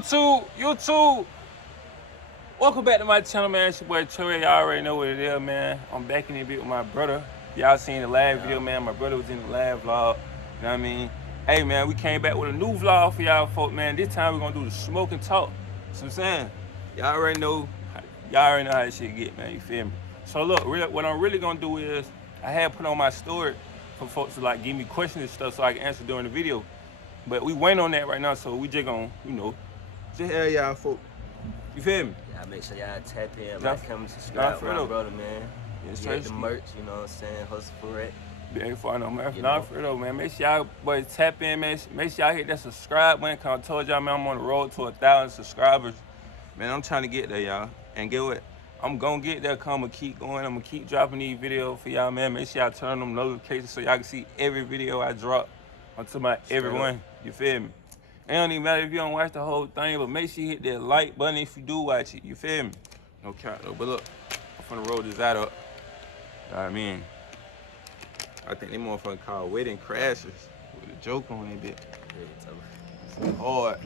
YouTube. Welcome back to my channel, man. It's your boy Traewayy. Y'all already know what it is, man. I'm back in the bit with my brother. Y'all seen the last video, man. My brother was in the last vlog. You know what I mean? Hey, man, we came back with a new vlog for y'all folk, man. This time we're gonna do the smoke and talk. So I'm saying, y'all already know how this shit get, man. You feel me? So look, what I'm really gonna do is I had put on my story for folks to like give me questions and stuff so I can answer during the video. But we waiting on that right now, so we just gonna, just have y'all folk. You feel me? Yeah, make sure y'all tap in, like, comment, subscribe, my brother, man. Get the merch, you know what I'm saying? Hustle for it. Yeah, for no man. Nah, for real, man. Make sure y'all boys tap in, man. Make sure y'all hit that subscribe button. Cause I told y'all, man, I'm on the road to 1,000 subscribers. Man, I'm trying to get there, y'all. And get what? I'm gonna get there. I'm gonna keep going. I'm gonna keep dropping these videos for y'all, man. Make sure y'all turn on them notifications so y'all can see every video I drop onto my everyone. You feel me? It don't even matter if you don't watch the whole thing, but make sure you hit that like button if you do watch it. You feel me? No count though. But look, I'm finna roll this out up. You know what I mean? I think they motherfucking call wedding crashers with a joke on that bit. It's hard.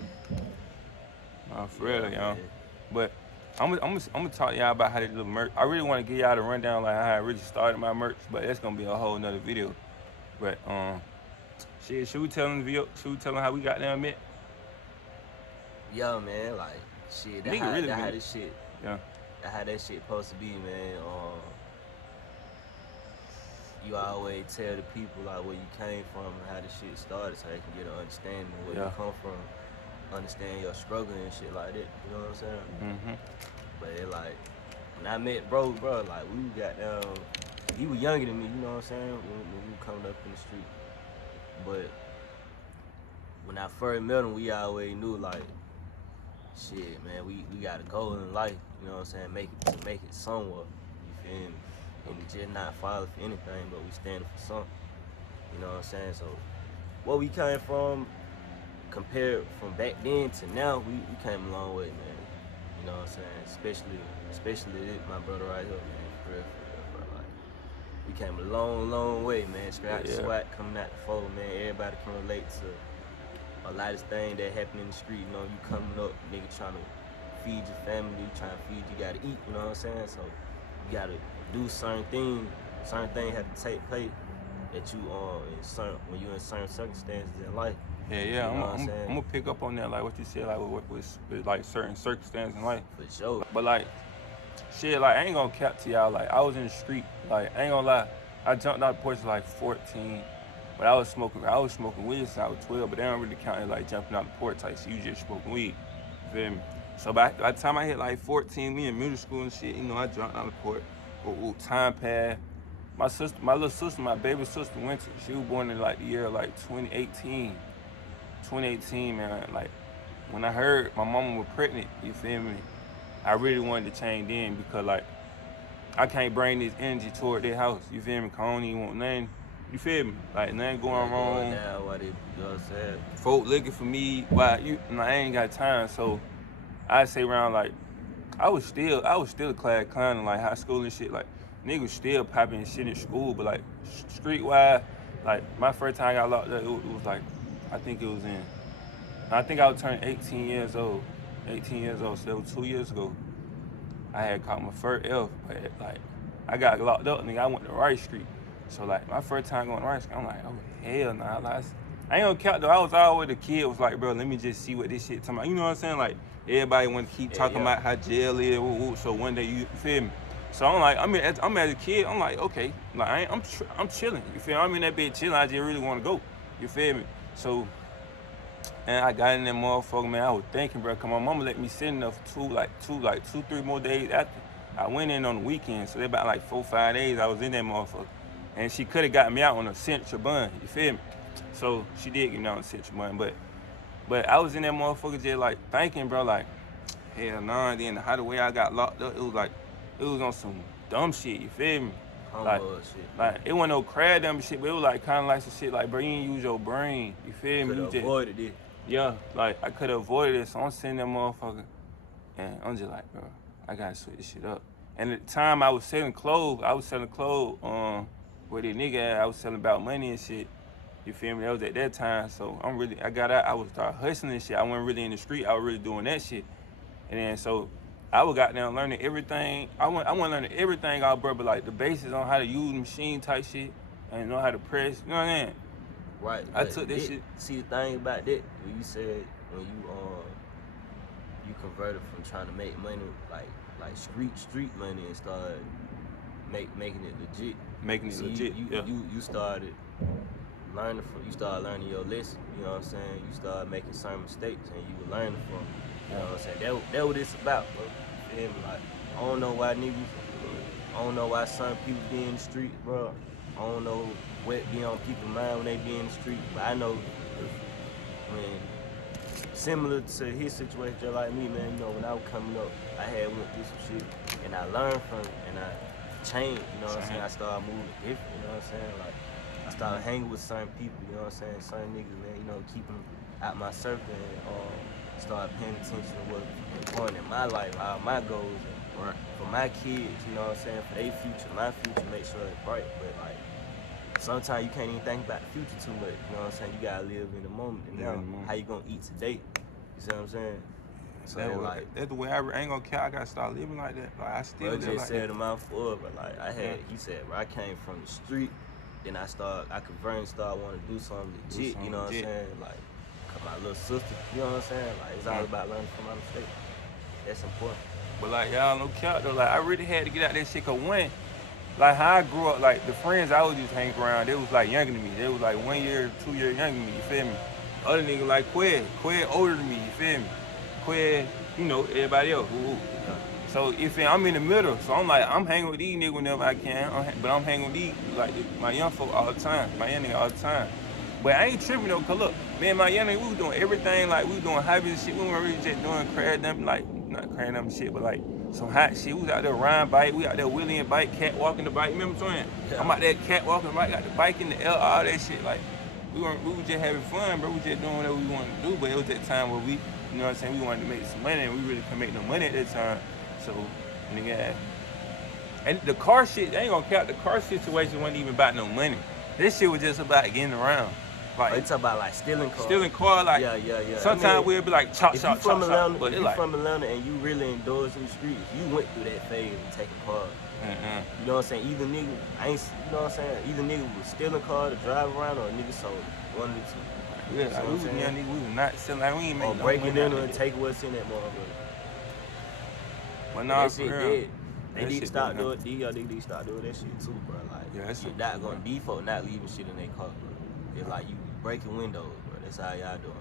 Nah, for real, y'all. But I'm gonna talk to y'all about how they do the merch. I really want to give y'all the rundown like how I really started my merch, but that's gonna be a whole nother video. But shit, should we tell them the video? Should we tell them how we got there, Mitt? Yo, man, like, shit, that how this shit, yeah, that how that shit supposed to be, man. You always tell the people like where you came from and how this shit started, so they can get an understanding of where you come from, understand your struggle and shit like that. You know what I'm saying? Mm-hmm. But it like when I met bro, like we got down. He was younger than me, you know what I'm saying? When we were coming up in the street. But when I first met him, we always knew like, shit, man, we got a goal in life, you know what I'm saying? Make it somewhere, you feel me? And just not follow for anything, but we standing for something, you know what I'm saying? So where we came from, compared from back then to now, we came a long way, man. You know what I'm saying? Especially my brother right here, man. For real, bro. Like, we came a long way, man. Straight out the SWAT, coming out the fold, man. Everybody can relate to a lot of things that happen in the street. You know, you coming up, nigga trying to feed your family, trying to feed, you gotta eat, you know what I'm saying? So you gotta do certain things have to take place that you when you're in certain circumstances in life. Yeah, you know I'm gonna pick up on that, like what you said, like with like certain circumstances in life. For sure. But like, shit, like I ain't gonna cap to y'all. Like I was in the street, like I ain't gonna lie, I jumped out the porch like 14, but I was smoking weed since I was 12. But they don't really count it like jumping out the porch, like so you just smoking weed. You feel me? So by the time I hit like 14, we in middle school and shit, you know, I jumped out the porch. Time passed. My little sister, my baby sister, Winter, she was born in like the year like 2018. 2018, man. Like when I heard my mama was pregnant, you feel me? I really wanted to change then because like I can't bring this energy toward their house. You feel me? Cause I don't even want nothing. You feel me? Like nothing going wrong. Now, what it does say. Folk looking for me, why I ain't got time. So I say around like I was still a class clown in like high school and shit. Like niggas still popping shit in school, but like streetwise, like my first time I got locked up, it was like I think I was turning 18 years old. 18 years old, so that was 2 years ago. I had caught my first F, but like I got locked up, nigga. I went to Rice Street. So like my first time going to Rice Street, I'm like, oh hell nah. Like, I ain't gonna count though. I was always the kid was like, bro, let me just see what this shit talking about. You know what I'm saying? Like everybody want to keep talking about how jail is. So one day you feel me? So I'm like, I'm as a kid. I'm like, okay, like I'm chilling. You feel me? I'm in that bitch chilling. I just really want to go. You feel me? So, and I got in that motherfucker, man. I was thinking, bro, cause my mama let me sit in there for 2-3 more days after. I went in on the weekend, so they about like 4-5 days I was in that motherfucker. And she could have got me out on a central bun, you feel me? So she did get me out on a central bun, but I was in that motherfucker just like thinking, bro, like, hell nah. And then how the way I got locked up, it was on some dumb shit, you feel me? Like it wasn't no crab dumb shit, but it was like kind of like some shit like, bro, you ain't use your brain, you feel me? You could have avoided it. Yeah, like I could have avoided it, so I'm sitting there motherfucker, and I'm just like, bro, I gotta switch this shit up. And at the time I was selling clothes, where the nigga at, I was selling about money and shit. You feel me? That was at that time. So I got out, I was start hustling and shit. I wasn't really in the street, I was really doing that shit. And then so I was got down learning everything. I went learning everything out, bro, but like the basics on how to use machine type shit and know how to press, you know what I mean? Right. I took that shit. See, the thing about that, when you said when you converted from trying to make money like street money and started making it legit. Making it legit. You started learning your lesson, you know what I'm saying? You started making certain mistakes and you were learning from them. You know what I'm saying? That what it's about, bro. You feel me? Like, I don't know why some people be in the street, bro. I don't know what be on people's mind when they be in the street, but I know, man, similar to his situation, just like me, man, you know, when I was coming up, I had went through some shit, and I learned from it, and I changed, you know what I'm saying? I started moving different, you know what I'm saying? Like, I started hanging with certain people, you know what I'm saying? Certain niggas, man, you know, keeping them out my circle, and start paying attention to what's important in my life, how my goals, and for my kids, you know what I'm saying? For their future, my future, make sure it's bright, but like, sometimes you can't even think about the future too much, you know what I'm saying? You gotta live in the moment, and now, how you gonna eat today, you see what I'm saying? So that's the way I ain't gonna care. I gotta start living like that. Like I still live like said that. To my foot, but like he said, bro, I came from the street, then I converted, started wanting to do something legit, you know what I'm saying? Like, cause my little sister, you know what I'm saying? Like, it's all about learning from my mistakes. That's important. But like y'all no cap though, like I really had to get out that shit, cause like how I grew up, like the friends I was just hanging around, they was like younger than me. They was like 1 year, 2 years younger than me, you feel me? Other niggas like Qued older than me, you feel me? Qued, you know, everybody else. So if I'm in the middle, so I'm like, I'm hanging with these niggas whenever I can, but I'm hanging with these, like my young folk all the time, my young nigga all the time. But I ain't tripping though, cause look, me and my young nigga, we was doing everything, like we was doing hobbies and shit. We weren't really just doing crab dumping, like not crab dumping shit, but like some hot shit. We was out there riding bike, we out there wheeling a bike, cat walking the bike. You remember what I'm saying? Yeah. I'm out there cat walking the bike, got the bike in the air, all that shit. Like we were just having fun, bro. We just doing whatever we wanted to do. But it was that time where we, you know what I'm saying, we wanted to make some money, and we really couldn't make no money at that time. So, nigga, and the car shit, I ain't gonna count. The car situation wasn't even about no money. This shit was just about getting around. Like, you talk about like stealing cars. Stealing cars, like yeah. Sometimes we'll be like chop. But if you from Atlanta and you really indulge in the streets, you went through that phase of taking cars. You know what I'm saying? Either nigga, you know what I'm saying? Either nigga was stealing cars to drive around, or a nigga sold it. One of the two. Yeah, like, we was young niggas, we was not selling. Like, we ain't making no breaking in and take what's in that motherfucker. But nah, that shit dead. They need to start doing. These young niggas need to start doing that shit too, bro. Like, you're not gonna default not leaving shit in their car, bro. It's like you breaking windows, bro. That's how y'all doing.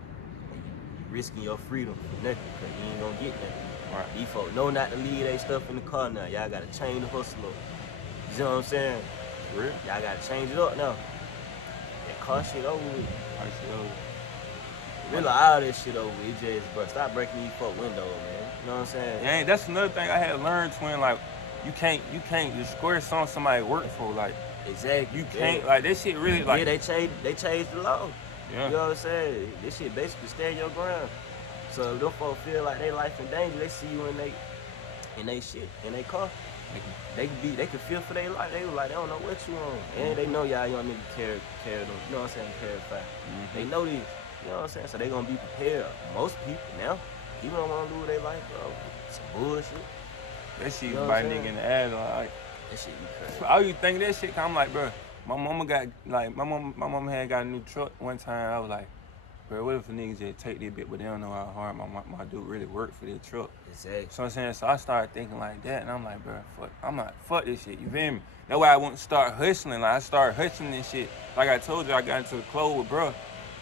And you risking your freedom for nothing, cause you ain't gonna get nothing. Right. These folks know not to leave their stuff in the car now. Y'all gotta change the hustle up. You see what I'm saying? Real? Y'all gotta change it up now. That car shit over with. Really all this shit over with. It just, bro, stop breaking these folk windows, man. You know what I'm saying? Yeah, that's another thing I had learned, twin. Like, you can't discourage somebody working for. Like, exactly. You can't, like, that shit really, like. Yeah, they changed the law. Yeah. You know what I'm saying? This shit basically stand your ground. So if them folks feel like they life in danger, they see you in they car. They can feel for their life. They was like, they don't know what you on. And they know y'all young niggas carry them. You know what I'm saying? Carry fire. They know this. You know what I'm saying? So they gonna be prepared. Most people now, people don't wanna do their life, bro. It's bullshit. That shit, you know, bite nigga in the ass, like. That shit be crazy. I used to think that shit, cause I'm like, bro, my mama had got a new truck one time. I was like, bro, what if the niggas just take this bit, but they don't know how hard my dude really worked for their truck. Exactly. So I'm saying, so I started thinking like that, and I'm like, bro, fuck this shit. You feel me? That's why I want to start hustling. Like I started hustling and shit. Like I told you, I got into the clothes with bro.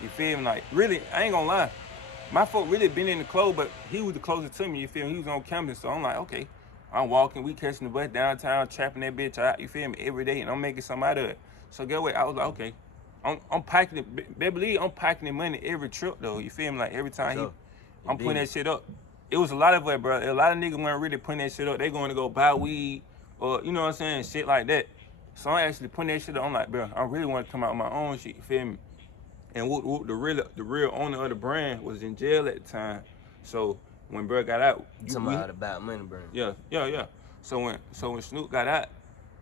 You feel me? Like really, I ain't gonna lie. My folk really been in the clothes, but he was the closest to me. You feel me? He was on campus, so I'm like, okay. I'm walking, we catching the bus downtown, trapping that bitch out, you feel me, every day, and I'm making something out of it. So get what? I was like, okay, I'm packing it, baby Lee, I'm packing the money every trip though, you feel me? Like every time I'm putting that shit up. It was a lot of it, bro. A lot of niggas weren't really putting that shit up. They going to go buy weed or, you know what I'm saying, shit like that. So I'm actually putting that shit up. I'm like, bro, I really want to come out with my own shit, you feel me? And the real owner of the brand was in jail at the time. So when bro got out, about money, bro. Yeah. So when Snoop got out,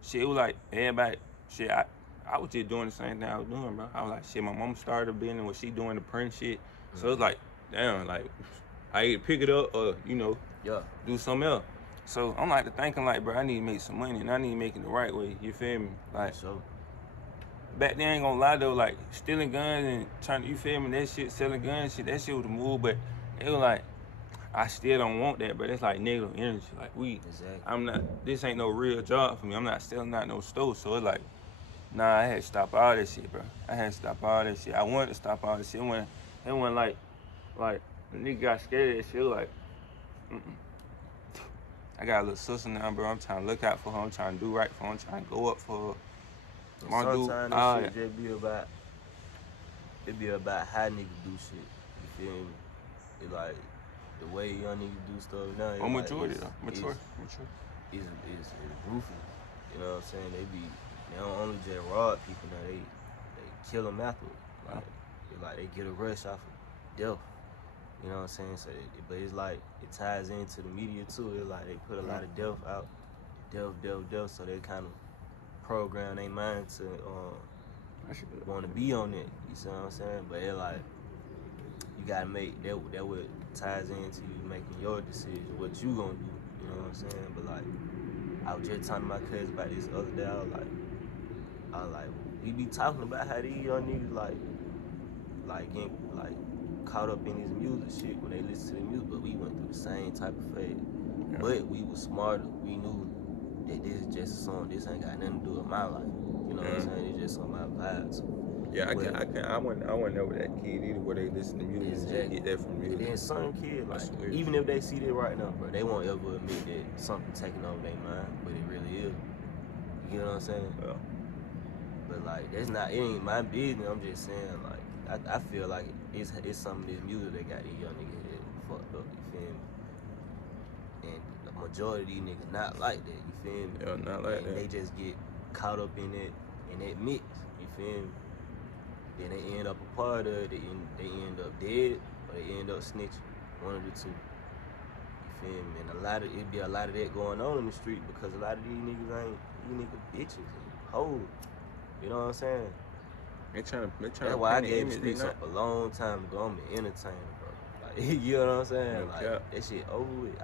shit, it was like everybody, shit. I was just doing the same thing I was doing, bro. I was like, shit, my mom started a business, was she doing the print shit? So it's like, damn, like, I either pick it up or, do something else. So I'm like thinking like, bro, I need to make some money and I need to make it the right way. You feel me? Like, So back then, ain't gonna lie though, like stealing guns and trying to, you feel me? That shit, selling guns, shit, that shit was the move. But it was like, I still don't want that, but it's like negative energy. Like exactly. This ain't no real job for me. I'm not selling out no store. So it's like, nah, I had to stop all that shit, bro. I had to stop all that shit. I wanted to stop all that shit. It went like the nigga got scared of that shit. It was like, I got a little sister now, bro. I'm trying to look out for her. I'm trying to do right for her. I'm trying to go up for her. Sometimes this shit just be about how niggas do shit. You feel me? It like the way young niggas do stuff now. I'm mature. It's ruthless. You know what I'm saying? They don't only just rob people now. They kill them afterwards. Like they get a rush off of death. You know what I'm saying? So, but it's like it ties into the media too. It's like they put a lot of death out, death. So they kind of program their mind to want to be on it. You see what I'm saying? But it like you gotta make that what ties into you making your decision, what you gonna do. You know what I'm saying? But like I was just talking to my cousins about this the other day. I was like, we be talking about how these young niggas like getting like caught up in this music shit when they listen to the music, but we went through the same type of phase. Yeah. But we was smarter. We knew that this is just a song. This ain't got nothing to do with my life. You know what I'm saying? It's just on my vibes. Yeah, I wasn't never that kid either where they listen to music and get that from music. And then some kids, like, even if they see that right now, bro, they won't ever admit that something taking over their mind, but it really is. You know what I'm saying? Yeah. But like, it ain't my business. I'm just saying, like, I feel like it's some of this music that got these young niggas head fucked up. You feel me? And the majority of these niggas not like that. You feel me? Yeah, not like that. They just get caught up in that mix. You feel me? Then they end up a part of it. They end up dead or they end up snitching. One of the two. You feel me? And it be a lot of that going on in the street because a lot of these niggas bitches and hoes. You know what I'm saying? That's why I gave the streets up a long time ago. I'm an entertainer, bro. Like, you know what I'm saying? Like, that shit over with.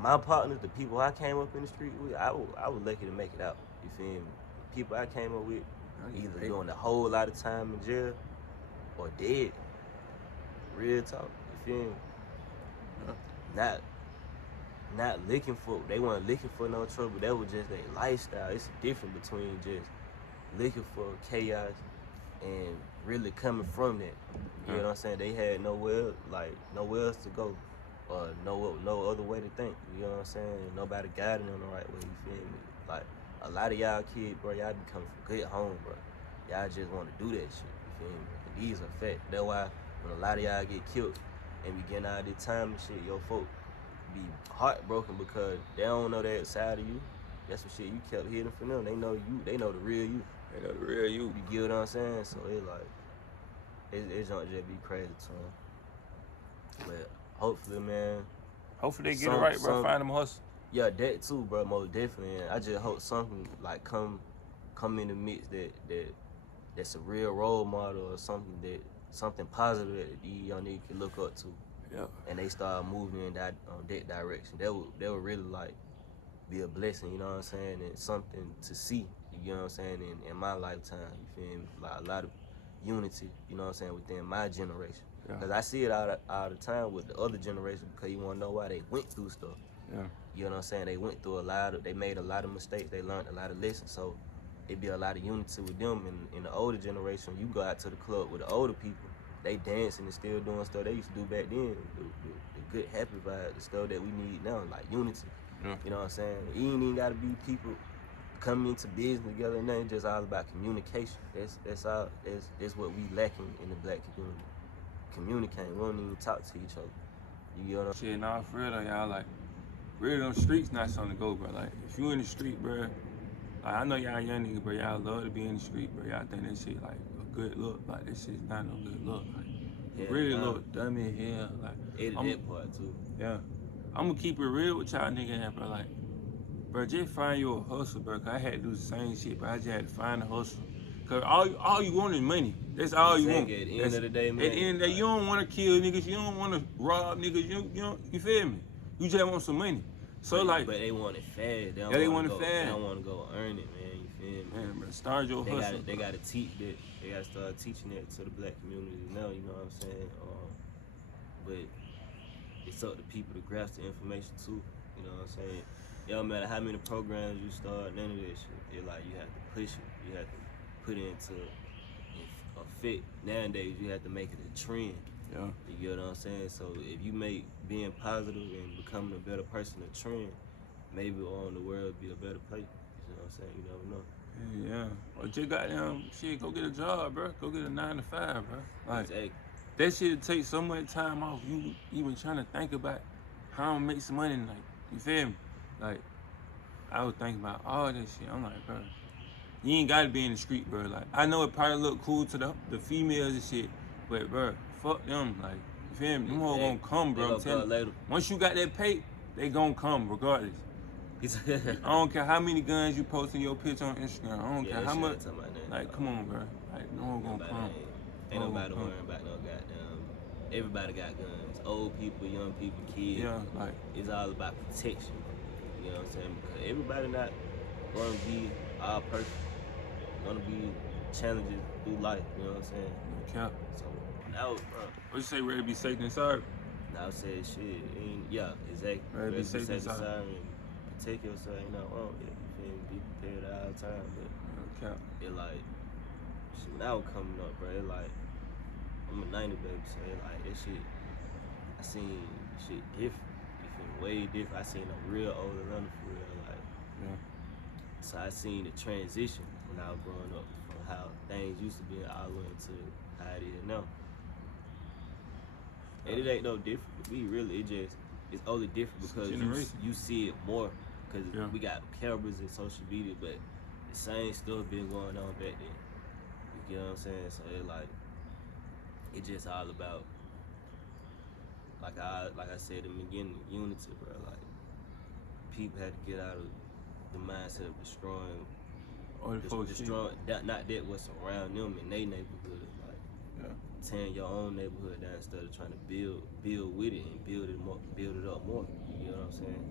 My partners, the people I came up in the street with, I was lucky to make it out. You feel me? The people I came up with, either doing a whole lot of time in jail or dead. Real talk. You feel me? Not looking for, they weren't looking for no trouble. That was just their lifestyle. It's a difference between just looking for chaos and really coming from that. You know what I'm saying? They had nowhere else to go or no other way to think. You know what I'm saying? Nobody guiding them the right way. You feel me? Like a lot of y'all kids, bro, y'all be coming from good home, bro. Y'all just want to do that shit. You feel me? And these are facts. That's why when a lot of y'all get killed and we getting out of this time and shit, your folk be heartbroken because they don't know that side of you. That's what shit you kept hidden from them. They know you. They know the real you. They know the real you. You get what I'm saying? So it like, it don't just be crazy to them. But hopefully, man. Hopefully they get it right, bro. Find them hustle. Yeah, that too, bro. Most definitely. And I just hope something like come in the mix that's a real role model or something positive that these young niggas can look up to. Yeah. And they start moving in that direction. That would really like be a blessing, you know what I'm saying, and something to see, you know what I'm saying, in my lifetime, you feel me? Like a lot of unity, you know what I'm saying, within my generation. Because I see it all the time with the other generation because you want to know why they went through stuff. Yeah. You know what I'm saying? They went through they made a lot of mistakes, they learned a lot of lessons, so it'd be a lot of unity with them. In the older generation, you go out to the club with the older people, they dancing and still doing stuff they used to do back then, the good happy vibes, the stuff that we need now, like unity. Yeah. You know what I'm saying? It ain't even gotta be people coming into business together and nothing, just all about communication. That's what we lacking in the black community. Communicating, we don't even talk to each other. You know what I'm saying? Shit, nah, for real though, y'all, like, really them streets not something to go, bro. Like, if you in the street, bro, like, I know y'all young niggas, bro, y'all love to be in the street, bro. Y'all think that shit, like, a good look. Like, that shit's not no good look. Like, really look dummy here. Like, that part, too. Yeah. I'm gonna keep it real with y'all niggas, bro. Like, Bro, just find you a hustle, bro. Cause I had to do the same shit, but I just had to find a hustle. Cause all you want is money. That's all you want. Exactly. At the end of the day, man. At the end of the day, you don't want to kill niggas. You don't want to rob niggas. You feel me? You just want some money. So but they want it fast. They want it fast. They don't want to go earn it, man. You feel me? Man, bro, start your hustle. They gotta teach that. They gotta start teaching that to the black community now. You know what I'm saying? But it's up to people to grasp the information too. You know what I'm saying? It don't matter how many programs you start, none of that shit. It like you have to push it. You have to put it into a fit. Nowadays, you have to make it a trend. Yeah. You get what I'm saying? So if you make being positive and becoming a better person a trend, maybe the world be a better place. You know what I'm saying? You never know. Yeah. Well, just goddamn shit, go get a job, bro. Go get a 9 to 5, bro. Like, exactly. That shit take so much time off. You even trying to think about how to make some money, like, you feel me? Like, I was thinking about all that shit. I'm like, bro, you ain't gotta be in the street, bro. Like, I know it probably look cool to the females and shit, but bro, fuck them. Like, you feel me? Them hoes gonna come, bro. I'm telling you. Once you got that pay, they gonna come regardless. I don't care how many guns you post in your picture on Instagram. I don't care how much. Like, come on, bro. Like, no one gonna come. Ain't nobody worrying about no goddamn. Everybody got guns. Old people, young people, kids. Yeah, like, it's all about protection. You know what I'm saying? Because everybody not gonna be all perfect. Gonna be challenges through life. You know what I'm saying? Yeah. So now, bro. What you say? Ready to be safe than sorry? Now I say shit. Yeah, exactly. Ready to be safe than sorry. And protect yourself. You know, you feel me? Be prepared all the time. But it like, shit, when I was coming up, bro, it like, I'm a 90 baby, so it like, that shit, I seen shit different. You feel me? Way different. I seen a real old Atlanta for real. Like, so I seen the transition when I was growing up from how things used to be all the way to how it is now. And it ain't no different. We really, it's only different because you see it more because we got cameras and social media, but the same stuff been going on back then. You know what I'm saying? So it like, it's just all about, like I said in the beginning, unity, bro. Like, people had to get out of the mindset of destroying not that what's around them in their neighborhood. Like, tearing your own neighborhood down instead of trying to build with it and build it up more. You know what I'm saying?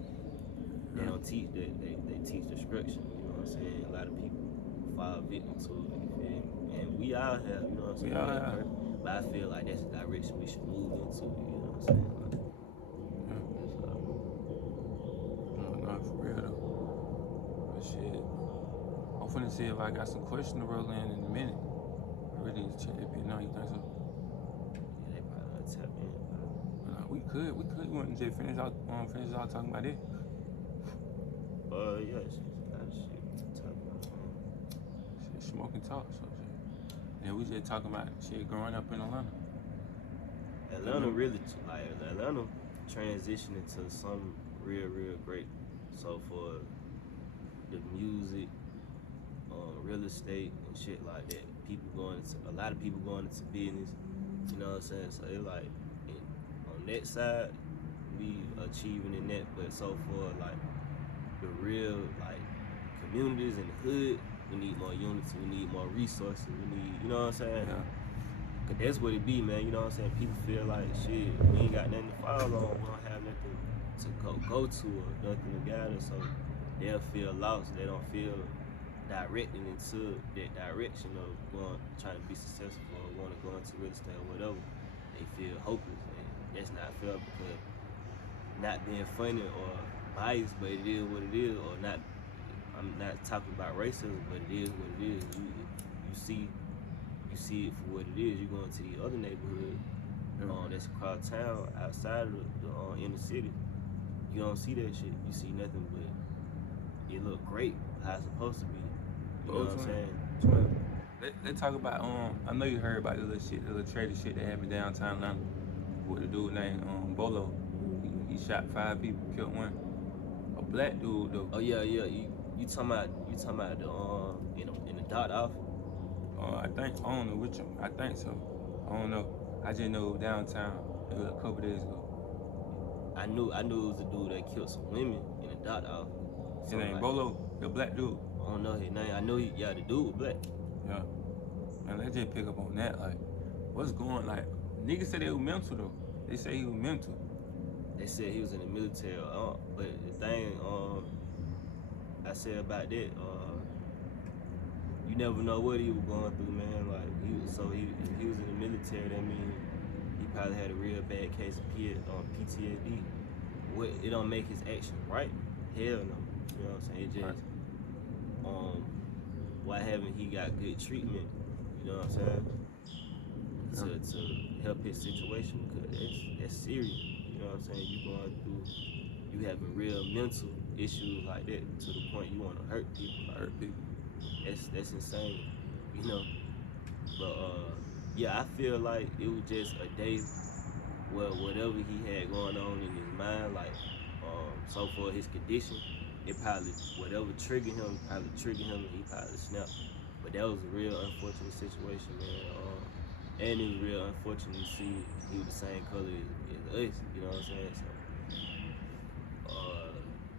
They don't teach that. They teach destruction. You know what I'm saying? A lot of people fall victim to it. You feel me? And we all have. You know what I'm saying? But I feel like that's the direction we should move into. You know what I'm saying? No, for real though. But shit, I'm finna see if I got some questions to roll in a minute. I really need to check that bit now. You think so? Yeah, they probably not tap in. We could. You want to just finish out talking about it? Yeah, shit. Talk about shit, smoke and talk, so shit. Yeah, we just talking about shit growing up in Atlanta. Atlanta really, like, Atlanta transitioned into something real great. So for the music, real estate and shit like that, a lot of people going into business, you know what I'm saying? So it like, on that side, we achieving in that, but so for like the real like communities in the hood, we need more unity, we need more resources, we need, you know what I'm saying? Yeah. Cause that's what it be, man, you know what I'm saying? People feel like, shit, we ain't got nothing to fall on, we don't have nothing to go to or nothing to gather, so they'll feel lost, they don't feel directed into that direction of trying to be successful or want to go into real estate or whatever. They feel hopeless, and that's not fair because not being funny or biased, but it is what it is, or not. I'm not talking about racism, but it is what it is. You see it for what it is. You go into the other neighborhood that's across town, outside of the inner city. You don't see that shit. You see nothing but it look great how it's supposed to be. You know what I'm saying? They talk about I know you heard about the little shit, the little trader shit that happened downtown Atlanta with a dude named Bolo. He shot 5 people, killed 1. A black dude though. Oh yeah. You talking about the in the dot off? I don't know which one. I think so. I don't know. I just know downtown. It was a couple days ago. I knew it was a dude that killed some women in the dot off. His name Bolo, the black dude. I don't know his name. I know the dude was black. Yeah. Man, let's just pick up on that. Like, what's going like? Niggas said they was mental though. They say he was mental. They said he was in the military. But the thing I said about that, you never know what he was going through, man. Like if he was in the military, that means he probably had a real bad case of PTSD. It don't make his action right? Hell no. You know what I'm saying? It just why haven't he got good treatment? You know what I'm saying? To help his situation, because that's serious. You know what I'm saying? You having real mental issues like that to the point you want to hurt people. That's insane. You know. But yeah, I feel like it was just a day where whatever he had going on in his mind, like so for his condition, it probably whatever triggered him and he probably snapped. But that was a real unfortunate situation, man. And it was real unfortunate to see he was the same color as us, you know what I'm saying? So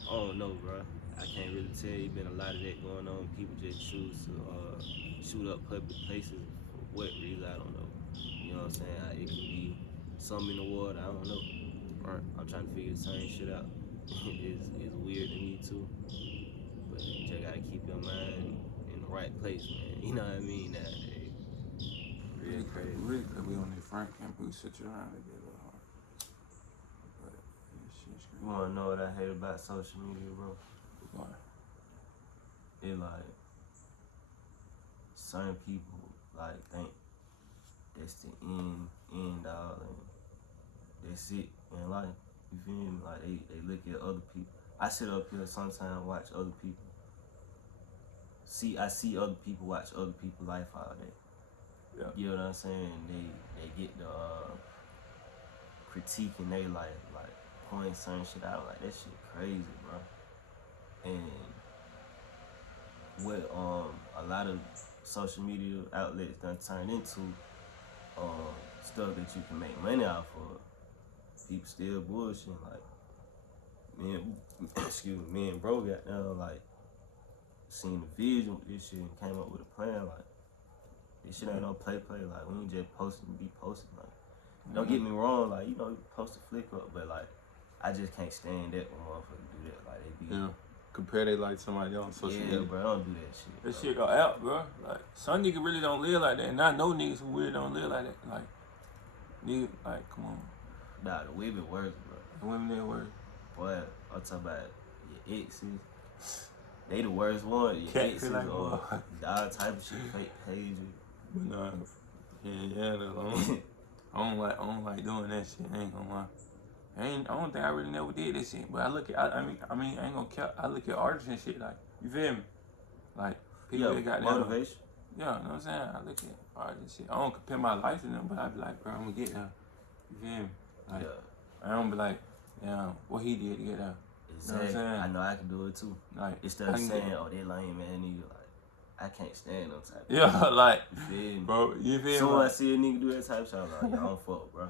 I don't know, bro. I can't really tell you. Been a lot of that going on. People just choose to shoot up public places for what reason, I don't know. You know what I'm saying? It could be something in the water, I don't know. Right. I'm trying to figure the same shit out. It's weird to me too. But you just gotta keep your mind in the right place, man. You know what I mean? Really crazy. Really crazy. We on the front campus, sit you around and get a little hard. But shit's crazy. You wanna know what I hate about social media, bro? Why? It like certain people like think that's the end all, and that's it in life. You feel me? Like they look at other people. I sit up here sometimes watch other people. I see other people watch other people's life all day. Yeah. You know what I'm saying? They get the critique in their life, like pointing certain shit out. Like that shit crazy, bro. And what a lot of social media outlets done turned into stuff that you can make money off of. People still bullshitting. Like me and bro got down, like seen the vision with this shit and came up with a plan. Like this shit ain't no play. Like we ain't just posting to be posting. Like don't get me wrong. Like you post a flick up, but like I just can't stand that when motherfuckers do that. Like they be compare they like somebody else on social media. Yeah, bro, don't do that shit. That shit go out, bro. Like some niggas really don't live like that, and I know niggas who really don't live like that. Like niggas, like come on. Nah, the women worse, bro. The women they worse. Boy, I'm talking about your exes. They the worst one. Your exes like or all type of shit, fake pages. But nah, I don't like doing that shit. I ain't gonna lie. I don't think I really never did that shit. But I look at, I mean, I ain't gonna care. I look at artists and shit like, you feel me? Like people that got motivation. Yeah, you know what I'm saying? I look at artists and shit. I don't compare my life to them, but I be like, bro, I'm gonna get there. You feel me? Like, I don't be like, what he did to get there. Exactly. You know what I'm saying? I know I can do it too. Like instead of saying, oh, they lame man, nigga, like I can't stand them type. Yeah, like you feel me? Bro, you feel me? So when I see a nigga do that type of shit, I'm like, y'all don't fuck, bro.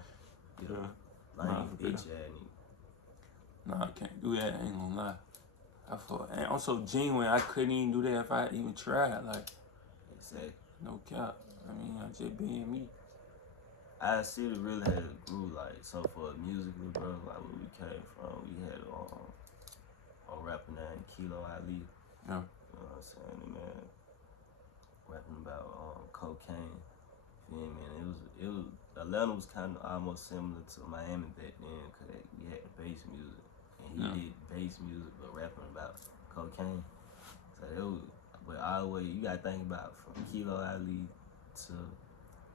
You know, bitch ass nigga. Nah, I can't do that. I ain't gonna lie. I fought, and I'm so genuine. I couldn't even do that if I even tried. Like, exactly. No cap. I mean, I just being me. I see it really had grew like so for musically, bro. Like where we came from, we had a rapper named Kilo Ali. Yeah. You know what I'm saying, man? Rapping about cocaine. You feel me? And it was Atlanta was kind of almost similar to Miami back then, cause we had the bass music, and he did bass music but rapping about cocaine. So it was, but all the way you gotta think about from Kilo Ali to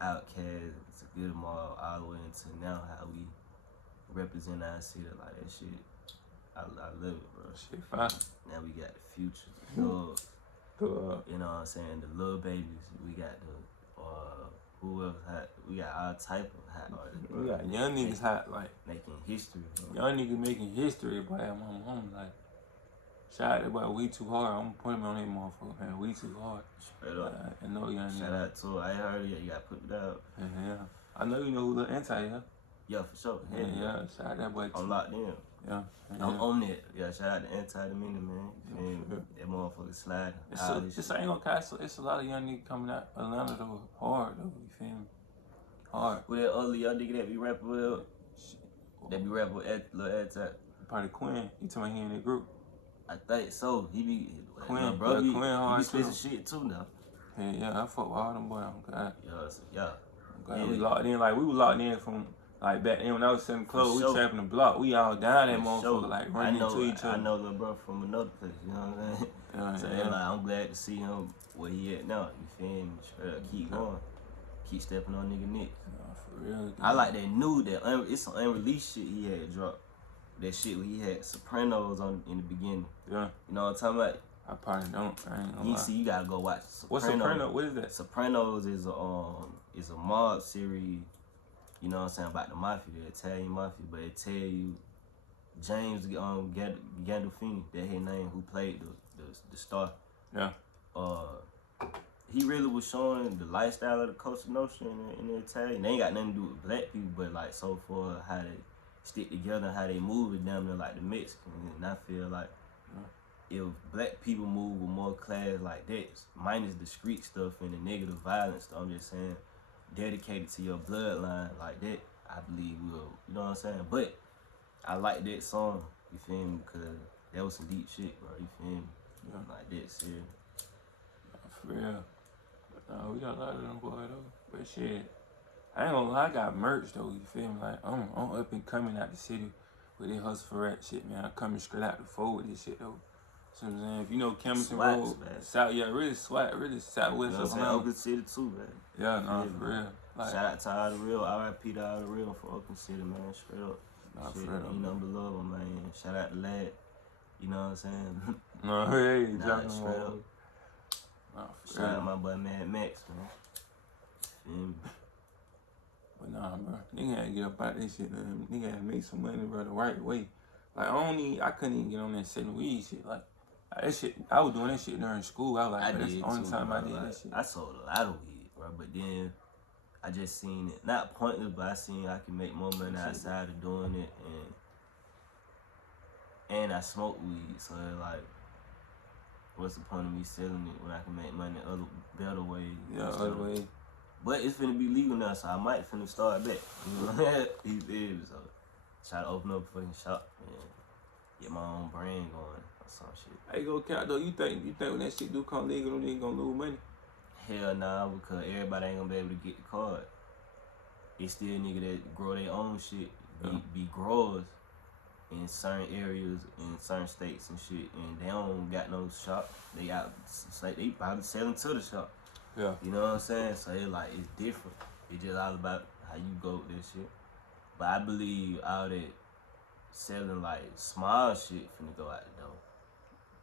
Outkast to Good Mall, all the way into now how we represent our city. Like that shit, I love it, bro. Shit fine. Now we got the Future, the Thugs, you know what I'm saying, the Lil Babies. We got the who else hot? We got all type of hot artists, bro. We got young niggas hot, like making history, bro. Young niggas making history, boy. I'm like, shout out to boy, We Too Hard. I'm gonna put him on that motherfucker, man. We Too Hard. Straight up. I know young niggas. Shout out to her. I ain't heard it yet. You gotta put it out. Yeah. I know you know who Lil Anti is. Yeah, for sure. Yeah, shout out that boy. I'm locked in. Yeah. I'm on it. Yeah, shout out to Anti-Dominion, man. You feel me? That motherfucker sliding. It's I ain't gonna cast. It's a lot of young niggas coming out Atlanta though, hard though. You feel me? Hard. With that other young nigga that be rapping with, that be rapping with Lil Anti. Probably Quinn. You talking about he in the group? I think so. He be Quinn. bro. Quinn hard he be too. spitting shit too now. Yeah, I fuck with all them boys. I'm glad. Yeah. We locked in like we were locked in from like back then when I was selling clothes. We trapping the block. We all down that motherfucker like running into each other. I know little bro from another place. You know what I'm saying? So like, I'm glad to see him where he at now. You feel me? Straight up, keep going, keep stepping on nigga necks. For real. I like that new it's some unreleased shit he had dropped. That shit where he had Sopranos on in the beginning. Yeah. You know what I'm talking about? I probably don't. I ain't gonna lie. See, you gotta go watch Sopranos. What's Sopranos? What is that? Sopranos is a mob series. You know what I'm saying, about the mafia, the Italian mafia, but it tell you James Gandolfini, that his name, who played the star. Yeah. He really was showing the lifestyle of the Costa Nostra in the Italian. They ain't got nothing to do with black people, but like so far how they stick together, how they move it down there like the Mexicans. And I feel like if black people move with more class like that, minus the street stuff and the negative violence stuff, I'm just saying, dedicated to your bloodline like that, I believe will, you know what I'm saying? But I like that song, you feel me? Because that was some deep shit, bro, you feel me? Yeah. Like that, serious. For real. But we got a lot of them boys though. But shit, I ain't gonna lie, I got merch though, you feel me? Like, I'm up and coming out the city with this hustle for rap shit, man. I'm coming straight out the fold with this shit though. So I'm saying, if you know Camerton Road, South, really SWAT, really Southwest. You know what I'm saying? Oakland City too, man. Yeah, no, for real. Like, shout out to all the real, RIP to all the real for Oakland City, man. Straight up. Nah, shit, for real. You know, below man. Shout out to Lad. You know what I'm saying? No, hey, dropping straight up. Nah, shout out my boy Mad Max, man. But nah, bro. Nigga had to get up out this shit, man. Nigga had to make some money, bro, the right way. Like, I couldn't even get on that selling weed shit. Like, that shit, I was doing that shit during school. I was like, that's the only time I did that shit. I sold a lot of weed, bro, but then I just seen it, not pointless, but I seen I can make more money outside of doing it, and I smoke weed, so like, what's the point of me selling it when I can make money other better ways? Yeah, other ways. But it's finna be legal now, so I might finna start back. You know, he did, so try to open up a fucking shop and get my own brand going or some shit. Hey, go count though. You think when that shit do come legal, them niggas gonna lose money? Hell nah, because everybody ain't gonna be able to get the card. It's still niggas that grow their own shit, be growers in certain areas, in certain states and shit, and they don't got no shop. They probably selling to the shop. Yeah. You know what I'm saying? So it's different. It's just all about how you go with this shit. But I believe all that selling like small shit finna go out the door.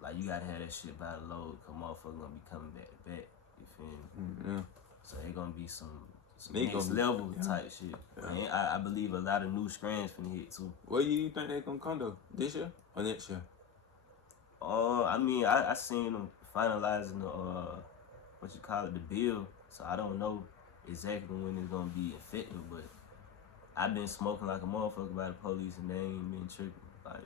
Like you gotta have that shit by the load, cause motherfuckers gonna be coming back to back. You feel me? Yeah. So it gonna be some next level type shit. Yeah. And I believe a lot of new strands finna hit too. What year you think they gonna come though? This year or next year? I mean I seen them finalizing the bill. So I don't know exactly when it's gonna be effective, but I've been smoking like a motherfucker by the police and they ain't been tripping. Like,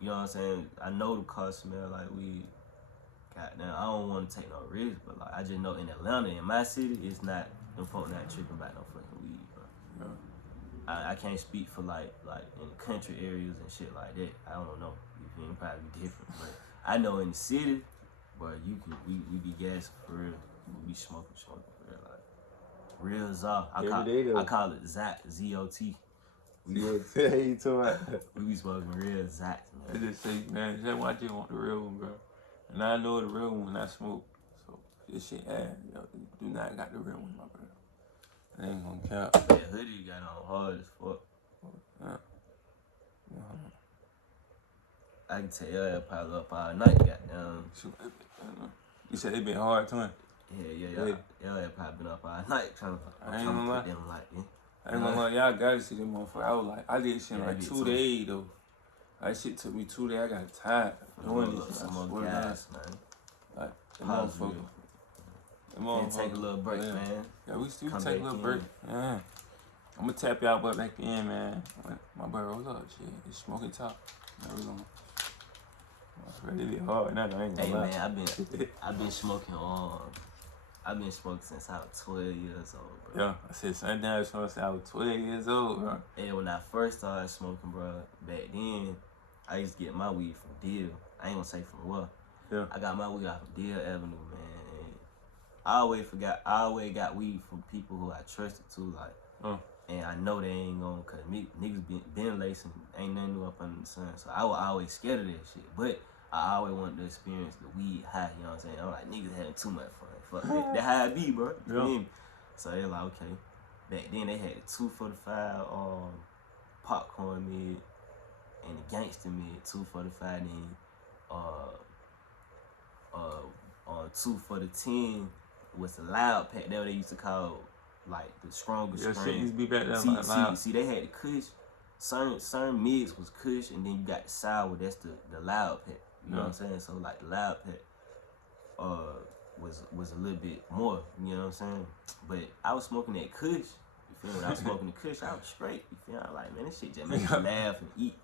you know what I'm saying? I know the car smell like weed. Goddamn, I don't want to take no risk, but like I just know in Atlanta, in my city, it's not, them folk not tripping about no fucking weed, bro. Yeah. I can't speak for like in the country areas and shit like that. I don't know. You feel me? Probably different, but I know in the city, bro, we be gassing for real. We be smoking for real, like real Zot. I call it Zot, Z-O-T. You too much. We be smoking real Zot, man. I just say, man, that's why I just want the real one, bro. And I know the real one when I smoke. So this shit, do not got the real one, my brother. I ain't gonna count. That hoodie you got on hard as fuck. I can tell your ass probably up all night, goddamn. You said it been hard, twin? Yeah. Your ass probably been up all night trying to put them like, I ain't gonna lie, y'all gotta see them motherfucker. I did shit in like 2 days though. That shit took me 2 days. I got tired doing this. Some more gas, man. Like, the motherfucker. Take a little break, man. Yeah, we still take a little break. Yeah. I'm gonna tap y'all butt back in, man. My brother, what's up? Shit, it's smoking top. Ready to be hard now, I ain't gonna lie. Man, I've been smoking I've been smoking since I was 12 years old, bro. Yeah, I said sundown since I was 12 years old, bro. And when I first started smoking, bro, back then, I used to get my weed from Deal. I ain't gonna say from where. Yeah. I got my weed off of Deal Avenue, man. And I always got weed from people who I trusted too, like. And I know they ain't gonna, cause niggas been lacing, ain't nothing new up under the sun. So I was always scared of that shit. But I always wanted to experience the weed high, you know what I'm saying? I'm like, niggas having too much fun. Fuck that. That how it be, bro. You feel me? So they like, okay. Back then they had the 245 popcorn mid and the gangster mid, 245 then on 2 for the 10 was the loud pack. That what they used to call like the strongest strain. Shit used to be back there. See, they had the Kush. Certain mids was Kush, and then you got the sour. That's the loud pack. You know what I'm saying? So like the loud pack, was a little bit more. You know what I'm saying? But I was smoking that Kush. You feel me? When I was smoking the Kush, I was straight. You feel me? I was like, man, this shit just make me laugh and eat.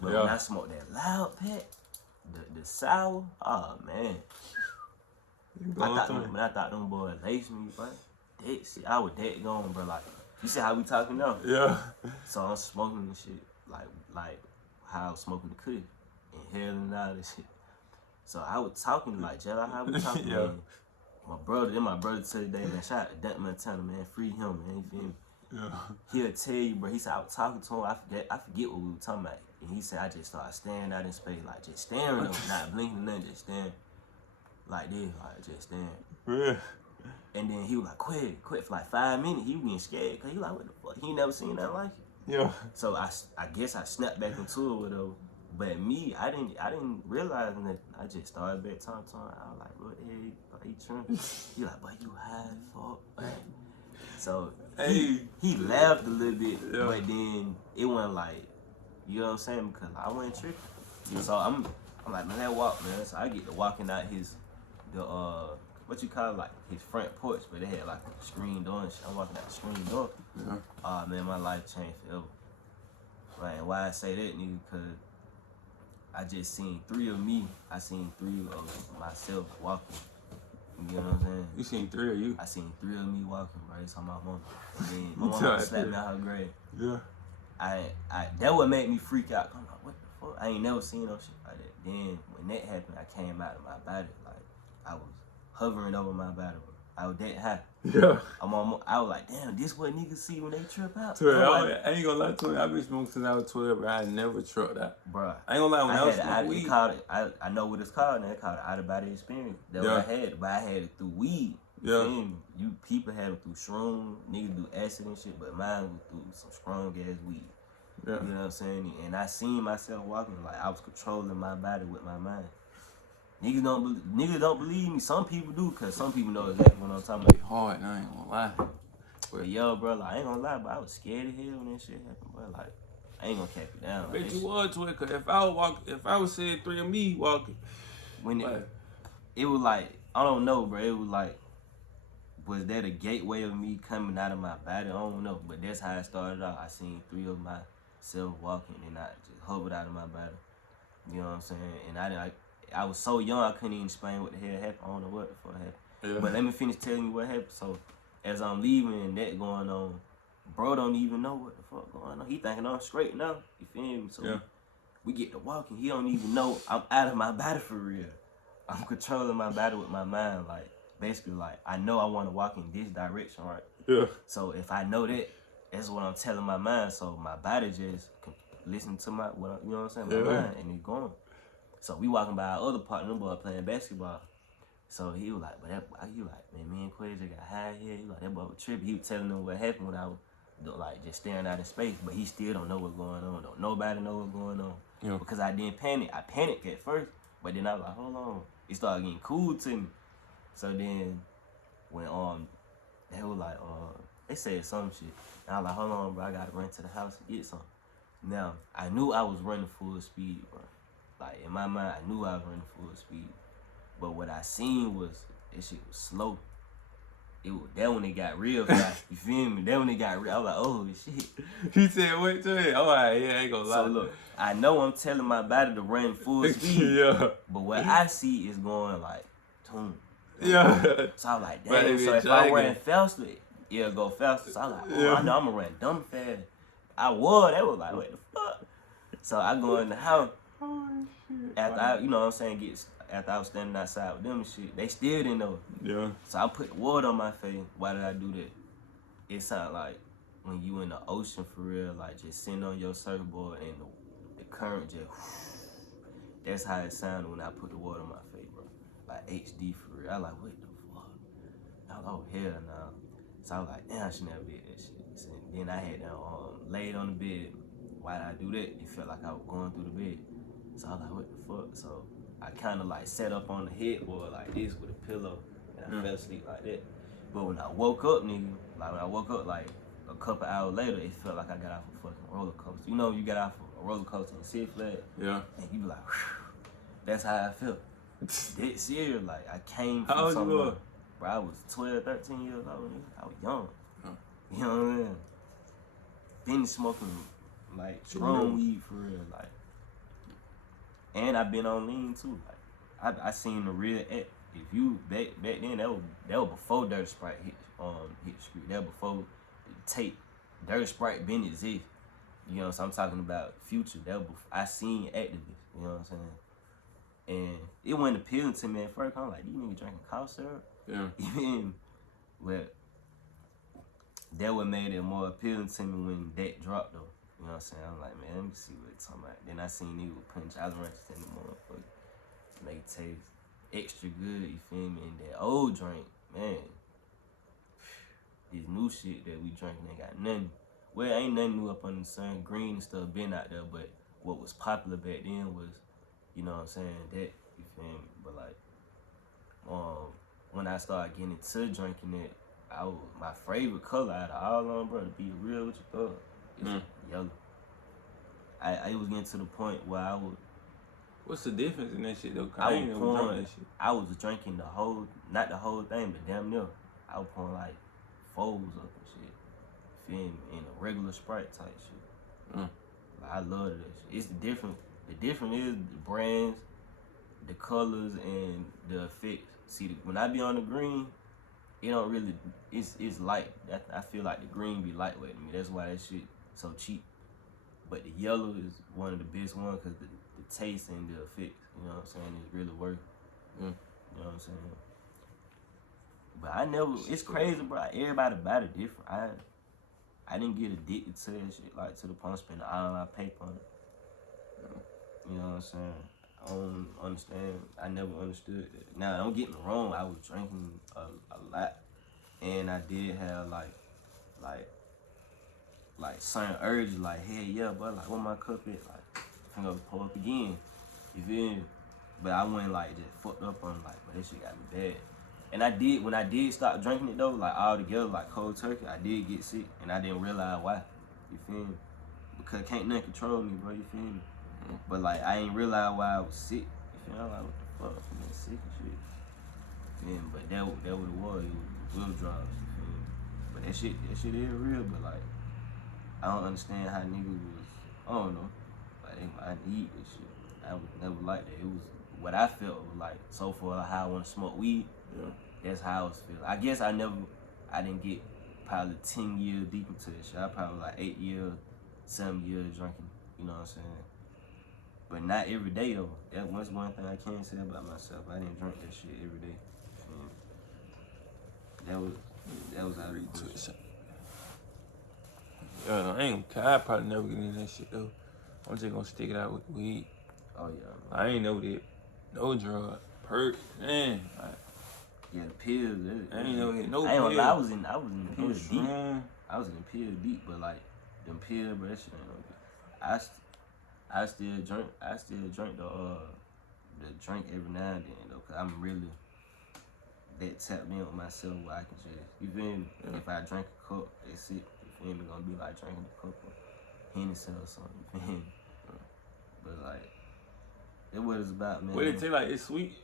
But when I smoked that loud pack, the sour, oh man. I thought them boys laced me, bro. That shit, I was dead gone, bro. Like, you see how we talking now? Yeah. So I'm smoking this shit, like how I was smoking the Kush, inhaling all this shit. So I was talking like Jedi, how we talking, man. My brother to the day, man. Shout out to Dunk Montana, man. Free him, man. You feel me? Yeah. He'll tell you, bro. He said I was talking to him. I forget what we were talking about. And he said I just started staring out in space, like just staring at him, not blinking nothing, just staring. Like this, like just staring. Yeah. And then he was like, quit for like 5 minutes. He was getting scared, cause he like, what the fuck? He ain't never seen nothing like it. Yeah. So I guess I snapped back into it with him. But me, I didn't realize that. I just started back talking to him. I was like, what the hell he tripping? He like, but you high as fuck. So he laughed a little bit, but then it wasn't like, you know what I'm saying? Because I wasn't tripping. So I'm like, man, let's walk, man. So I get to walking out what you call it, like his front porch, but they had like a screen door and shit. I'm walking out the screen door. Yeah. Man, my life changed forever. Right, and why I say that, nigga, because I just seen 3 of me. I seen 3 of myself walking. You know what I'm saying? You seen 3 of you? I seen 3 of me walking, bro. It's on my mama. And then my mama slapped me out her grave. Yeah. That what made me freak out. I'm like, what the fuck? I ain't never seen no shit like that. Then when that happened, I came out of my body. Like, I was hovering over my body. I was that high. Yeah. I was like, damn, this what niggas see when they trip out. I ain't gonna lie to you. I've been smoking since I was 12, but I never tripped that. Bruh. I ain't gonna lie, when I was smoking weed. I know what it's called now. It's called an out-of-body experience. That's what I had, but I had it through weed. Yeah. You people had it through shrooms, niggas do acid and shit, but mine was through some strong-ass weed. Yeah. You know what I'm saying? And I seen myself walking like I was controlling my body with my mind. Niggas don't believe me. Some people do, cause some people know exactly what I'm talking about. It's hard, I ain't gonna lie. But yo, bro, like, I ain't gonna lie, but I was scared of hell when that shit happened, bro. Like, I ain't gonna cap you down. Bet you was, twin, cause if I was saying 3 of me walking, it was like, I don't know, bro. It was like, was that a gateway of me coming out of my body? I don't know, but that's how it started out. I seen 3 of myself walking, and I just hovered out of my body. You know what I'm saying? And I was so young, I couldn't even explain what the hell happened. I don't know what the fuck happened. Yeah. But let me finish telling you what happened. So, as I'm leaving and that going on, bro don't even know what the fuck going on. He thinking I'm straight now. You feel me? So, we get to walking. He don't even know I'm out of my body for real. I'm controlling my body with my mind. Like, basically, like, I know I want to walk in this direction, right? Yeah. So, if I know that, that's what I'm telling my mind. So, my body just listen to you know what I'm saying? My mind, and it's going. So we walking by our other partner, them boy playing basketball. So he was like, man, me and Quay just got high here. He was like, that boy was tripping. He was telling them what happened when I was like just staring out in space, but he still don't know what's going on. Don't nobody know what's going on. Yeah. Because I didn't panic. I panicked at first, but then I was like, hold on. It started getting cool to me. So then when they were like, they said some shit. And I was like, hold on, bro, I gotta run to the house and get some. Now, I knew I was running full speed, bro. Like, in my mind, I knew I was running full speed. But what I seen was, this shit was slow. that when it got real fast. You feel me? That when it got real, I was like, oh shit. He said, "Wait till it." All right, yeah, I ain't gonna lie. So look, I know I'm telling my body to run full speed. Yeah. But what I see is going like, boom. Yeah. So I was like, But damn. it So be if I dragging. ran faster, it'll go faster. So I was like, oh, Yeah. I know I'm gonna run dumb fast. I was. They was like, what the fuck? So I go in the house. Oh, shit. After I, you know what I'm saying, after I was standing outside with them and shit, they still didn't know. Yeah. So I put the water on my face. Why did I do that? It sounded like when you in the ocean for real, like just sitting on your surfboard and the current just. That's how it sounded when I put the water on my face, bro. Like HD for real. I like, what the fuck? I was like, oh hell no. So I was like, damn, I should never did that shit. So then I had laid on the bed. Why did I do that? It felt like I was going through the bed. So I was like, what the fuck? So I kind of like sat up on the headboard like this with a pillow, and I fell asleep like that. But when I woke up, nigga, like a couple hours later, it felt like I got off a fucking roller coaster. You know, you got off a roller coaster in Six Flags, Yeah. and you be like, whew. That's how I felt. Dead serious, like I came How from old you somewhere. were? Bro, I was 12, 13 years old. Nigga. I was young. Huh. You know what I mean? Then smoking like strong weed for real, like. And I've been on lean too. Like I seen the real act. If you back then, that was before Dirt Sprite hit the street. That was before the tape. Dirt Sprite been exist. You know, so I'm talking about Future. That was before, I seen activists. You know what I'm saying? And it wasn't appealing to me at first. I'm like, these niggas drinking cough syrup. Yeah. You mean? But that what made it more appealing to me when that dropped though. You know what I'm saying? I'm like, man, let me see what it's talking about. Then I seen niggas with punch. I was running in the motherfucker. Make it taste extra good, you feel me? And that old drink, man. This new shit that we drinking ain't got nothing. Well, ain't nothing new up under the sun. Green and stuff been out there, but what was popular back then was, you know what I'm saying, that, you feel me? But like, when I started getting into drinking it, my favorite color out of all of them, bro, to be real with you, thug, is yellow. I was getting to the point where I would. What's the difference in that shit though? I ain't never drunk that shit. I was drinking the whole, not the whole thing, but damn near. I was pouring like folds up and shit. Feel me? In a regular Sprite type shit. Like, I love that shit. It's different. The difference is the brands, the colors, and the effects. See, when I be on the green, it don't really. It's light. I feel like the green be lightweight to me. That's why that shit so cheap. But the yellow is one of the best ones because the taste and the effects, you know what I'm saying, is really worth it. You know what I'm saying? But I never, it's crazy, bro. Everybody bought it different. I didn't get addicted to that shit, like to the point of spending all my paper on it. You know what I'm saying? I don't understand. I never understood that. Now, don't get me wrong. I was drinking a lot. And I did have, like certain urges, like, hey, yeah, but like, where my cup at? Like, I'm gonna pull up again. You feel me? But I went, like, just fucked up on, like, but this shit got me bad. And I did, when I did stop drinking it, though, like, all together, like, cold turkey, I did get sick. And I didn't realize why. You feel me? Because can't nothing control me, bro. You feel me? But, like, I ain't realize why I was sick. You feel me? I'm like, what the fuck? I'm getting sick and shit. You feel me? But that what it was. It was withdrawals. You feel me? But that shit is real, but, like, I don't understand how niggas was, I don't know, like I need this shit. I was never like that. It was what I felt was like, so far how I want to smoke weed, that's how I was feeling. I guess I didn't get probably 10 years deep into this shit. I probably like 8 years, 7 years drinking, you know what I'm saying? But not every day though. That's one thing I can say about myself. I didn't drink that shit every day. That was out of the question. Yeah, I probably never get into that shit though. I'm just gonna stick it out with weed. Oh yeah. I ain't know that. No drug, perk, man. Yeah, the pills. I ain't never hit no pills. I ain't gonna lie, I was in the pills deep. Strong. I was in the pills deep, but like them pills, bro, that shit ain't no good. I still drink the drink every now and then though, cause I'm really that tapped in with myself where I can just, you feel me? If I drink a cup, that's it. You feel me? Gonna be like drinking a cup of Hennessy or something, you feel me? But like, that's what it's about, man. What it taste like? It's sweet.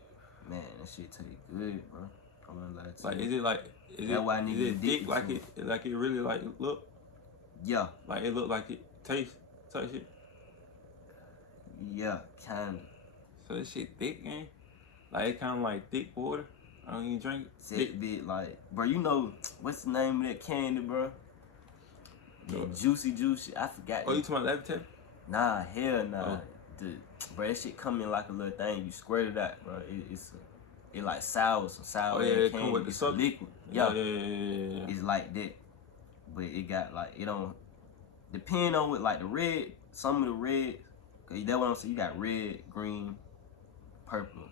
Man, that shit taste good, bro. I wouldn't lie to Like, you. is it like, is it thick like it really like look? Yeah. Like it look like it tastes type shit? Yeah, kinda. So this shit thick, man? Like it kinda like thick water? I don't even drink it. Thick bit, like, bro, you know, what's the name of that candy, bro? That juicy. I forgot. Oh, you talking about Levitating? Nah, hell nah. Oh. Bro, that shit come in like a little thing. You squirt it out, bro. It like sour, some sour. Oh yeah, it candy. come with the it's sucker. liquid. Yeah. It's like that, but it got like it don't depend on what like the red. Some of the red, cause that's what I'm saying. You got red, green, purple.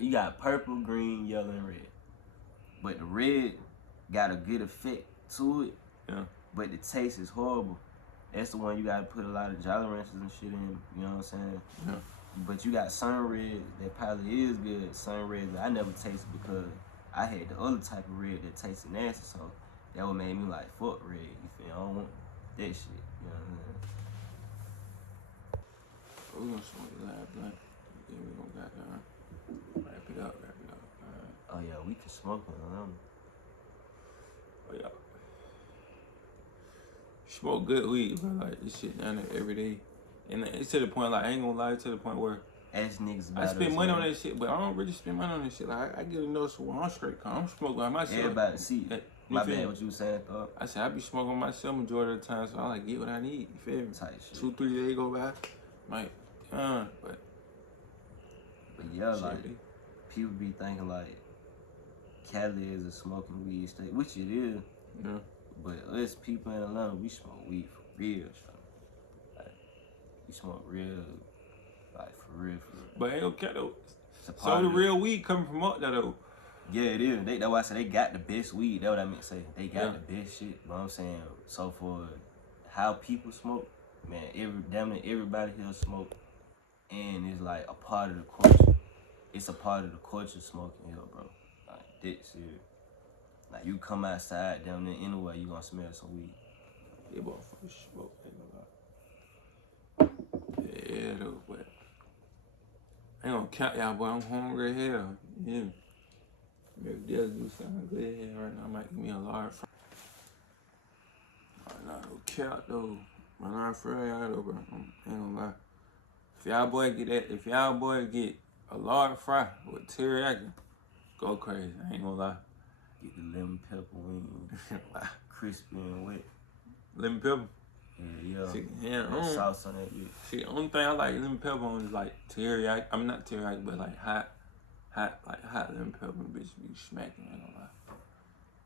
You got purple, green, yellow, and red. But the red got a good effect to it. Yeah. But the taste is horrible. That's the one you gotta put a lot of Jolly Ranchers and shit in. You know what I'm saying? Yeah. But you got Sun Red that probably is good. Sun Red that I never tasted because I had the other type of red that tasted nasty. So that what made me like fuck red. You feel? I don't want that shit. You know what I'm saying? We're gonna smoke the last blunt. Then we gonna wrap it up. Oh yeah, we can smoke it. Oh yeah. Smoke good weed, bro. Like this shit down there every day. And it's to the point, like I ain't gonna lie, to the point where ask niggas about I spend money man. on that shit, but I don't really spend money on that shit. Like I get a notice when I'm straight, cause I'm smoking by myself. Everybody see. My bad, me? what you was saying, thought? I said I be smoking myself majority of the time, so I like get what I need. You feel me? Tight shit. 2-3 days go by, might but yeah, shit, like people be thinking like Cali is a smoking weed state, which it is. Yeah. But us people in Atlanta, we smoke weed for real, so. Like, we smoke real, like for real. But ain't okay though. So the real weed coming from up there though. Yeah, it is. That's why I said they got the best weed. That's what I meant to say. They got the best shit. You know what I'm saying? So for how people smoke, man, damn near everybody here smoke. And it's like a part of the culture. It's a part of the culture smoking here, bro. Like, that's serious. Like, you come outside down there anywhere, you gonna smell some weed. Yeah, motherfuckers smoke, ain't gonna lie. Yeah, though, but I ain't gonna count y'all, boy. I'm hungry as hell. Yeah. Maybe they'll do something good here right now. I might give me a large fry. Nah, no count though. My large fry, y'all though, bro. I ain't gonna lie. If y'all boy get a large fry with teriyaki, go crazy. I ain't gonna lie. Get the lemon pepper wings, crispy and wet. Lemon pepper? Yeah. See, sauce on that bitch. See, the only thing I like lemon pepper on is like teriyaki. I mean, not teriyaki, but like hot lemon pepper, bitch, be smacking. I ain't gonna lie.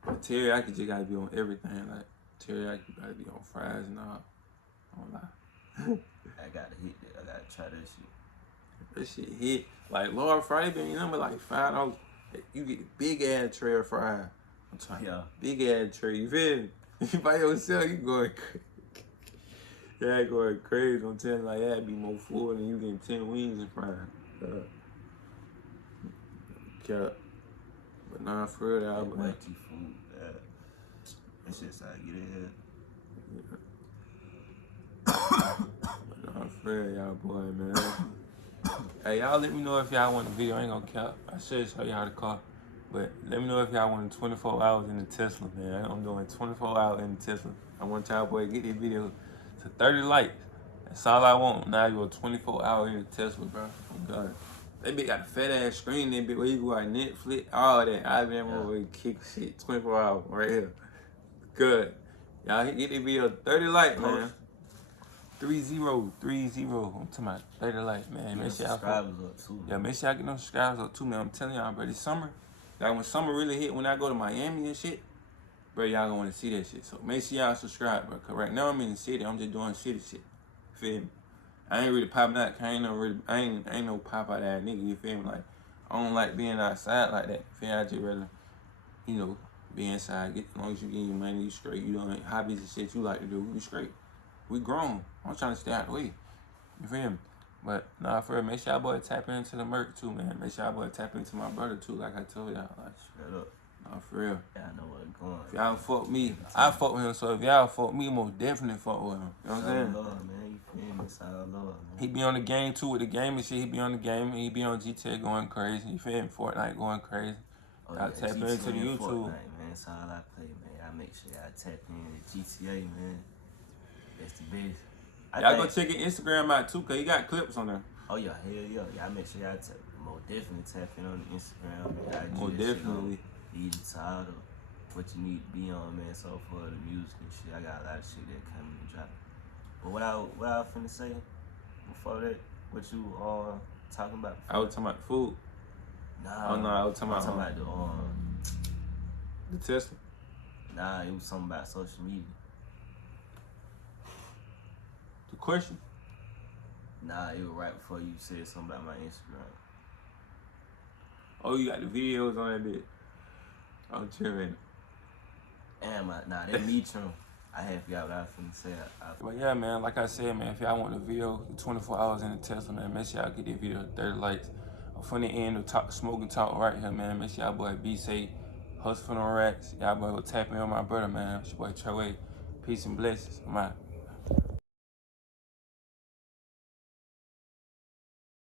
But teriyaki just gotta be on everything. Like teriyaki gotta be on fries and all. I don't lie. I gotta hit that. I gotta try that shit. That shit hit. Like large fry, been number like $5. You get a big ass tray of fries. I'm talking big ass tray. You feel me? You by yourself, you going crazy. Yeah, going crazy. I'm telling you, like that'd be more full than you getting 10 wings and fries. But nah, for real, that white tea food. That's just how I get it here. But nah, for real, y'all boy, man. Hey, y'all let me know if y'all want the video. I ain't gonna cap. I should show y'all the car. But let me know if y'all want 24 hours in the Tesla, man. I'm doing 24 hours in the Tesla. I want y'all boy to get this video to 30 likes. That's all I want. Now you're 24 hours in the Tesla, bro. Oh God. That bitch got a fat ass screen, that bitch where you go on Netflix, all that. I been over kick shit 24 hours right here. Good. Y'all get this video 30 likes, man. 30. I'm talking about 30 likes, man. Make sure y'all subscribers up too. Yeah, make sure y'all get them subscribers up too, man. I'm telling y'all, bro, this summer, like when summer really hit, when I go to Miami and shit, bro, y'all gonna wanna see that shit. So make sure y'all subscribe, bro. Cause right now I'm in the city, I'm just doing city shit. Feel me? I ain't really popping out. I ain't no pop out ass nigga. You feel me? Like I don't like being outside like that. Feel me? I just rather, be inside. As long as you getting your money, you straight. You doing hobbies and shit you like to do. We straight. We grown. I'm trying to stay out the way. You feel me? But nah, for real, make sure y'all boy tap into the merch too, man. Make sure y'all boy tap into my brother too, like I told y'all. Like, straight up. Nah, for real. Yeah, I know where it's going. If y'all fuck me, I fuck with him. So if y'all fuck me, most definitely fuck with him. You know what I'm saying? Love, man. You feel me? It's all love, man. He be on the game too with the game and shit. He be on the game and he be on GTA going crazy. You feel me? Fortnite going crazy. Oh Gotta yeah, tap GTA into the and YouTube. Fortnite, man. That's all I play, man. I make sure y'all tap in to GTA, man. That's the best. Y'all go check your Instagram out too, cause you got clips on there. Oh yeah, hell yeah. Y'all make sure y'all more definitely tap in on the Instagram. Y'all More definitely. Lead the title, what you need to be on, man. So for the music and shit, I got a lot of shit that coming and dropping. But what I finna say before that, what you talking about? I was talking about food. Nah. Oh no, I was talking about the the Tesla. Nah, it was something about social media. The question. Nah, it was right before you said something about my Instagram. Oh, you got the videos on that bit. Oh, tripping. And that me too. I had forgot what I was finna say. But yeah, man, like I said, man, if y'all want the video, 24 hours in the Tesla, man, make sure y'all get this video 30 likes. I'm finna end the smoking talk right here, man. Make sure y'all boy be safe. Hustle for no racks. Y'all boy go tap in on my brother, man. It's your boy Traewayy. Peace and blessings. I'm out.